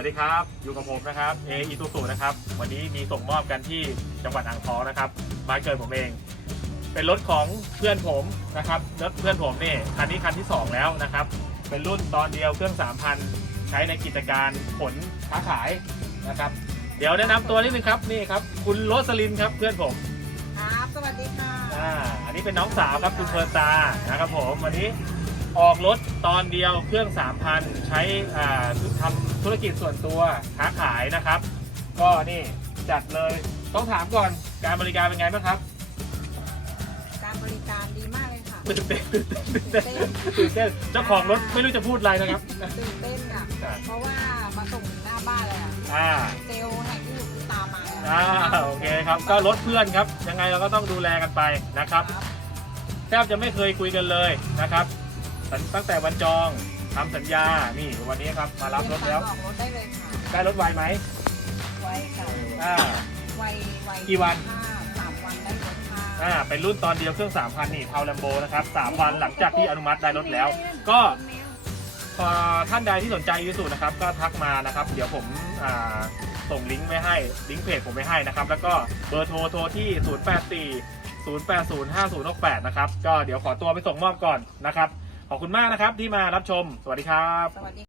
วัสดีครับ อยู่กับผมนะครับเออีตูสูนะครับ วันนี้มีส่งมอบกันที่จังหวัดอ่างทองนะครับบ้านเกิดผมเอง เป็นรถของเพื่อนผมนะครับรถเพื่อนผมนี่คันนี้คันที่ 2 แล้วนะครับ เป็นรุ่นตอนเดียวเครื่อง 3,000 ใช้ในกิจการขนค้าขายนะครับ เดี๋ยวแนะนำตัวนิดนึงครับนี่ครับ คุณโรสลินครับเพื่อนผมครับ สวัสดีค่ะอ่าอันนี้เป็นน้องสาวครับคุณเพอร์ตานะครับผมวันนี้ ออกรถตอนเดียวเครื่อง 3,000 ใช้อ่าทำธุรกิจส่วนตัวค้าขายนะครับ ก็นี่จัดเลยต้องถามก่อนการบริการเป็นไงบ้างครับ การบริการดีมากเลยค่ะตื่นเต้นตื่นเต้นตื่นเต้นเจ้าของรถไม่รู้จะพูดอะไรนะครับตื่นเต้นค่ะอ่าเพราะว่ามาส่งหน้าบ้านเลยอะอ่าเซลล์แห่งที่อยู่คือตามมาอ่าโอเคครับก็รถเพื่อนครับ ยังไงเราก็ต้องดูแลกันไปนะครับครับแทบจะไม่เคยคุยกันเลยนะครับ ตั้งตั้งแต่วันจองทำสัญญา นี่วันนี้ครับมารับรถแล้ว เตยมตังค์ออกรถได้เลยค่ะ ได้รถไวไหมไวค่ะอ่า ไวไวกี่วัน ห้าสามวันได้รถค่ะอ่าเป็นรุ่นตอนเดียวเครื่อง3,000นี่เทาแลมโบนะครับ3วันหลังจากที่อนุมัติได้รถแล้ว ก็พอท่านใดที่สนใจยูสุนะครับ ก็ทักมานะครับ เดี๋ยวผมอ่าส่งลิงก์ไว้ให้ลิงก์เพจผมไว้ให้นะครับ แล้วก็เบอร์โทรโทรที่ 084 080 5068 นะครับ ก็เดี๋ยวขอตัวไปส่งมอบก่อนนะครับ ขอบคุณมากนะครับที่มารับชม สวัสดีครับ สวัสดี